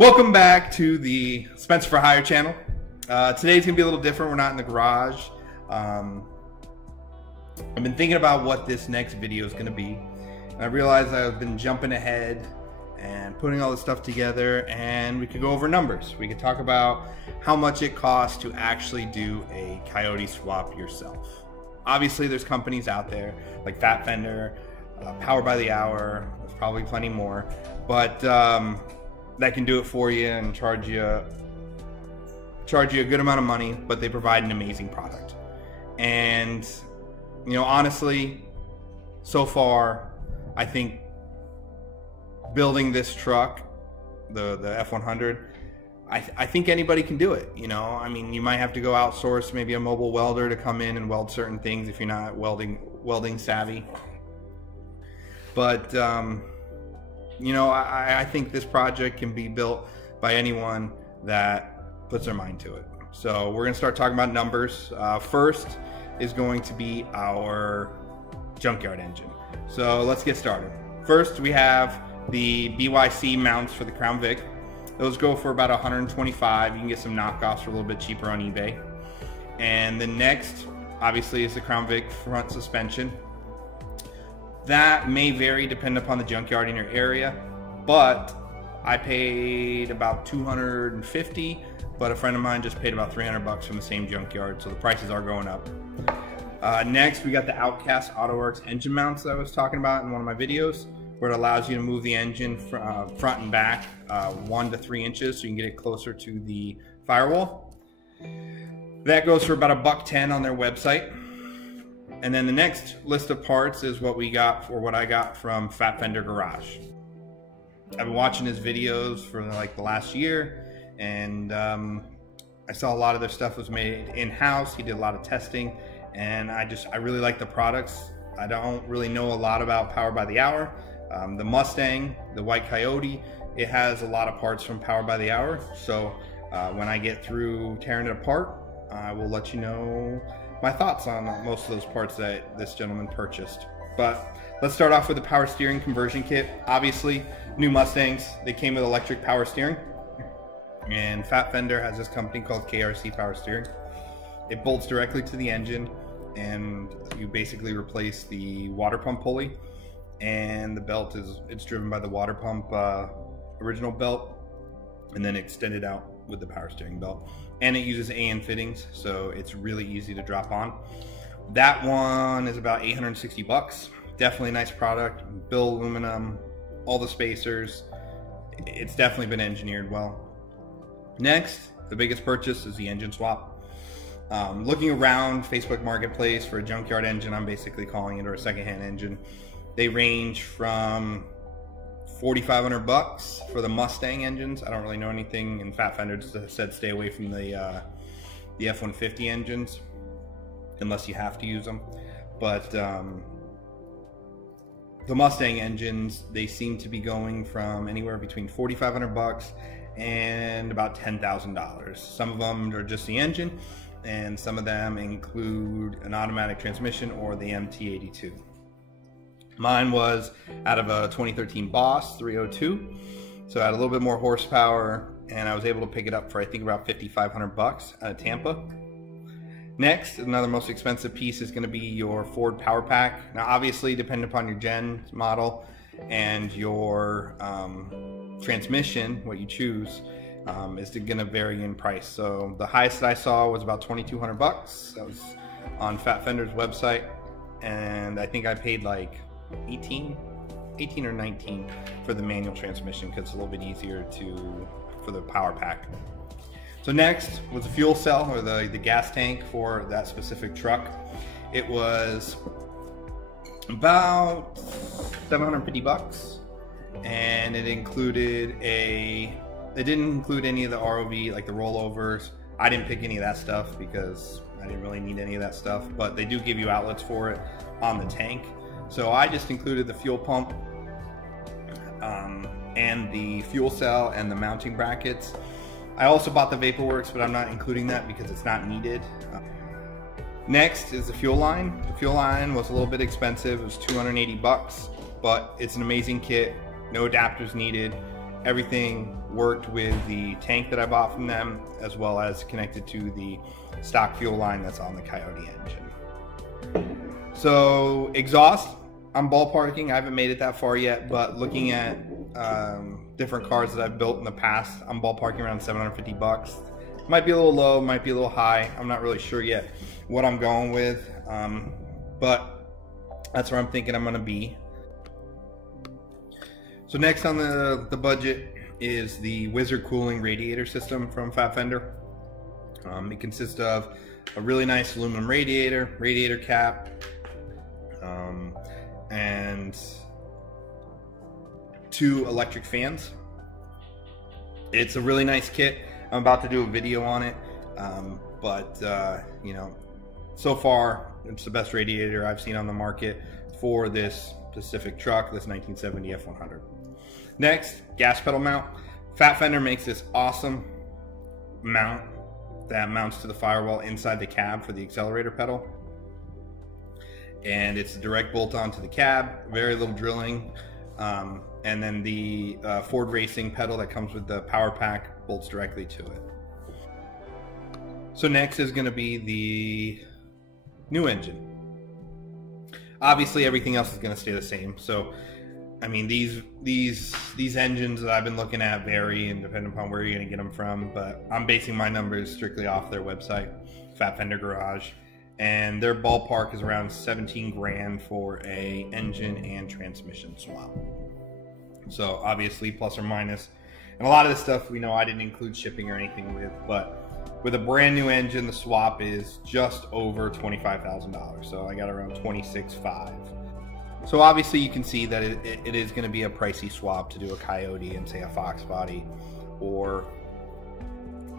Welcome back to the Spencer for Hire channel. Today's gonna be a little different. We're not in the garage. I've been thinking about what this next video is gonna be, and I realized I've been jumping ahead and putting all this stuff together, and we could go over numbers. We could talk about how much it costs to actually do a Coyote Swap yourself. Obviously, there's companies out there like Fat Fender, Power by the Hour. There's probably plenty more, but that can do it for you and charge you a good amount of money, but they provide an amazing product. And you know, honestly, so far, I think building this truck, the F100, I think anybody can do it. You know, I mean, you might have to go outsource maybe a mobile welder to come in and weld certain things if you're not welding savvy. But you know, I think this project can be built by anyone that puts their mind to it. So we're going to start talking about numbers. First is going to be our junkyard engine. So let's get started. First, we have the BYC mounts for the Crown Vic. Those go for about $125. You can get some knockoffs for a little bit cheaper on eBay. And the next, obviously, is the Crown Vic front suspension. That may vary depending upon the junkyard in your area, but I paid about $250, but a friend of mine just paid about $300 from the same junkyard, so the prices are going up. Next, we got the Outcast AutoWorks engine mounts that I was talking about in one of my videos, where it allows you to move the engine front and back 1 to 3 inches, so you can get it closer to the firewall. That goes for about $110 on their website. And then the next list of parts is what we got, or what I got from Fat Fender Garage. I've been watching his videos for like the last year, and I saw a lot of their stuff was made in-house. He did a lot of testing, and I really like the products. I don't really know a lot about Power by the Hour. The Mustang, the White Coyote, it has a lot of parts from Power by the Hour. So when I get through tearing it apart, I will let you know my thoughts on most of those parts that this gentleman purchased. But let's start off with the power steering conversion kit. Obviously, new Mustangs, they came with electric power steering. And Fat Fender has this company called KRC Power Steering. It bolts directly to the engine, and you basically replace the water pump pulley. And the belt it's driven by the water pump original belt, and then extended out with the power steering belt. And it uses AN fittings, so it's really easy to drop on. That one is about $860. Definitely a nice product. Bill aluminum, all the spacers. It's definitely been engineered well. Next, the biggest purchase is the engine swap. Looking around Facebook Marketplace for a junkyard engine, I'm basically calling it, or a secondhand engine. They range from $4,500 for the Mustang engines. I don't really know anything, and Fat Fender said stay away from the F-150 engines unless you have to use them. But the Mustang engines, they seem to be going from anywhere between $4,500 and about $10,000. Some of them are just the engine, and some of them include an automatic transmission or the MT82. Mine was out of a 2013 Boss 302, so I had a little bit more horsepower, and I was able to pick it up for I think about $5,500 out of Tampa. Next, another most expensive piece is going to be your Ford Power Pack. Now, obviously, depending upon your gen model and your transmission, what you choose, is going to vary in price. So the highest that I saw was about $2,200. That was on Fat Fender's website, and I think I paid like 18 or 19 for the manual transmission, because it's a little bit easier for the power pack. So next was the fuel cell, or the gas tank for that specific truck. It was about $750, and it included it didn't include any of the ROV, like the rollovers. I didn't pick any of that stuff because I didn't really need any of that stuff, but they do give you outlets for it on the tank. So I just included the fuel pump and the fuel cell and the mounting brackets. I also bought the Vaporworks, but I'm not including that because it's not needed. Next is the fuel line. The fuel line was a little bit expensive. It was $280, but it's an amazing kit. No adapters needed. everything worked with the tank that I bought from them, as well as connected to the stock fuel line that's on the Coyote engine. So exhaust, I'm ballparking. I haven't made it that far yet, but looking at different cars that I've built in the past, I'm ballparking around 750 bucks. Might be a little low, might be a little high. I'm not really sure yet what I'm going with, but that's where I'm thinking I'm gonna be. So next on the budget is the Wizard cooling radiator system from Fat Fender. It consists of a really nice aluminum radiator cap, and 2 electric fans. It's a really nice kit. I'm about to do a video on it, but you know, so far it's the best radiator I've seen on the market for this specific truck, this 1970 F100. Next, gas pedal mount. Fat Fender makes this awesome mount that mounts to the firewall inside the cab for the accelerator pedal, and it's a direct bolt onto the cab, very little drilling, and then the Ford Racing pedal that comes with the power pack bolts directly to it. So next is going to be the new engine. Obviously everything else is going to stay the same. So I mean, these engines that I've been looking at vary and depend upon where you're going to get them from, but I'm basing my numbers strictly off their website, Fat Fender Garage, and their ballpark is around 17 grand for a engine and transmission swap. So obviously plus or minus, and a lot of this stuff we know I didn't include shipping or anything with, but with a brand new engine, the swap is just over $25,000. So I got around $26,500. So obviously you can see that it is going to be a pricey swap to do a Coyote and say a Fox body, or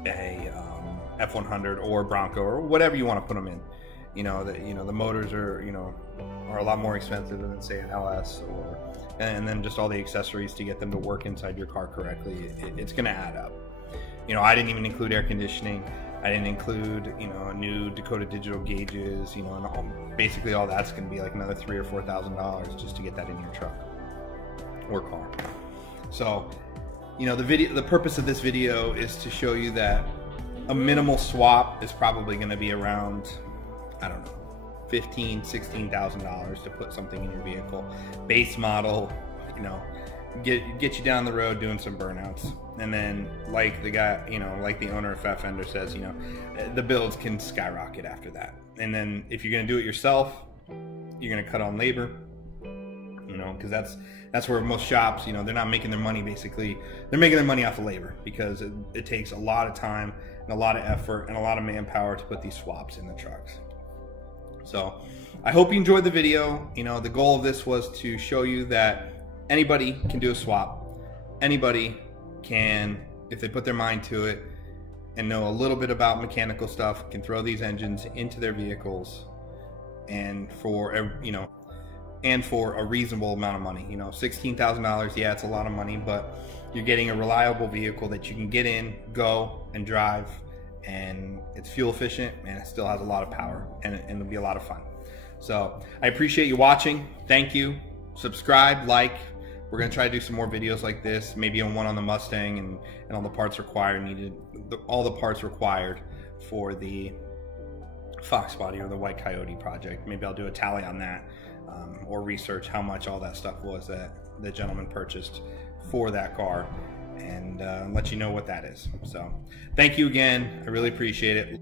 a F100 or Bronco, or whatever you want to put them in. You know the motors are are a lot more expensive than say an LS, and then just all the accessories to get them to work inside your car correctly. It's going to add up. I didn't even include air conditioning. I didn't include, a new Dakota digital gauges, and basically all that's going to be like another $3,000 or $4,000 just to get that in your truck or car. So, the purpose of this video is to show you that a minimal swap is probably going to be around, I don't know, $15,000, $16,000 to put something in your vehicle. Base model, get you down the road doing some burnouts, and then like the guy, like the owner of Fat Fender says, the builds can skyrocket after that. And then if you're going to do it yourself, you're going to cut on labor, because that's where most shops, they're not making their money. Basically they're making their money off of labor, because it takes a lot of time and a lot of effort and a lot of manpower to put these swaps in the trucks. So I hope you enjoyed the video. The goal of this was to show you that anybody can do a swap. Anybody can, if they put their mind to it and know a little bit about mechanical stuff, can throw these engines into their vehicles, and for a reasonable amount of money. $16,000, yeah, it's a lot of money, but you're getting a reliable vehicle that you can get in, go, and drive, and it's fuel efficient, and it still has a lot of power, and it'll be a lot of fun. So I appreciate you watching. Thank you. Subscribe, like. We're going to try to do some more videos like this, maybe one on the Mustang and all the parts required, all the parts required for the Fox body or the White Coyote project. Maybe I'll do a tally on that, or research how much all that stuff was that the gentleman purchased for that car, and let you know what that is. So thank you again. I really appreciate it.